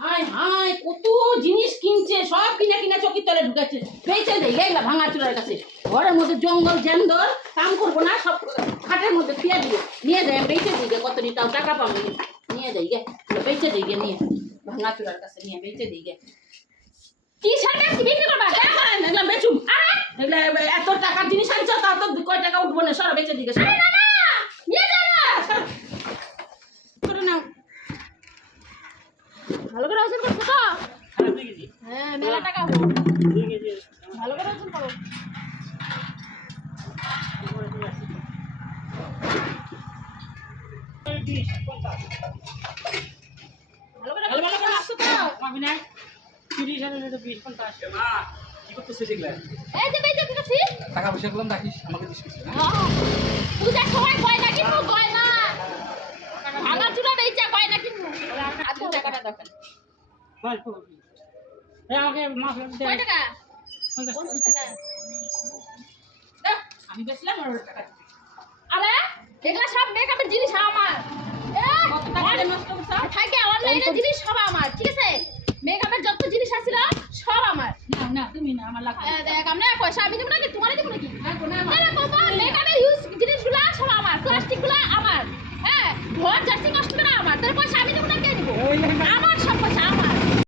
হায় হায় কত জিনিস কিনছে, সব কিনে কিনে চকির তলে ঢুকাচ্ছে, বেঁচে দেয় এগুলা ভাঙা চুরার কাছে। ঘরের মধ্যে জঙ্গল জ্যান্দর, কাম করবো না, সব খাটের মধ্যে ফিরে দিবে, নিয়ে যায় বেঁচে দিই কত টাও টাকা পাবো, নিয়ে যাই গে, বেঁচে দিই গে, নিয়ে ভাঙা চুরার কাছে নিয়ে বেঁচে দিই গে। কি সাথে বিক্রি করবা? এগুলা বেচুম। এগুলা এত টাকার জিনিস আনছো, তা তো কয় টাকা উঠবো না, সরা বেঁচে দিই গে। নিয়ে যাও না, করে নাও। ভালো করে ওজন করছো তো? হ্যাঁ, মেলা টাকা হবো। ভালো করে ওজন করো। ভালো করে আসছো তো? আমি না 30,000 20-50 মা কি করতেছিস এগুলা? এই যে বেঁচে দিতেছি। টাকা পয়সা গুলো রাখিস, আমাকে দিস কিছু না। পূজার সময় গয়না কিনবো, গয়না। ভাঙা চুরা বেচা গয়না কিনবো। আর 2 টাকাটা দরকার। বল তো এই আমাকে মাফ করে দে। কয় টাকা? 50 টাকা। দাও, আমি বেচলাম আর ওর টাকা। আরে এগুলা সব মেকআপের জিনিস আমার। কত টাকা নষ্ট করছ? থাকে অনলাইনে জিনিস সব আমার। ঠিক আছে?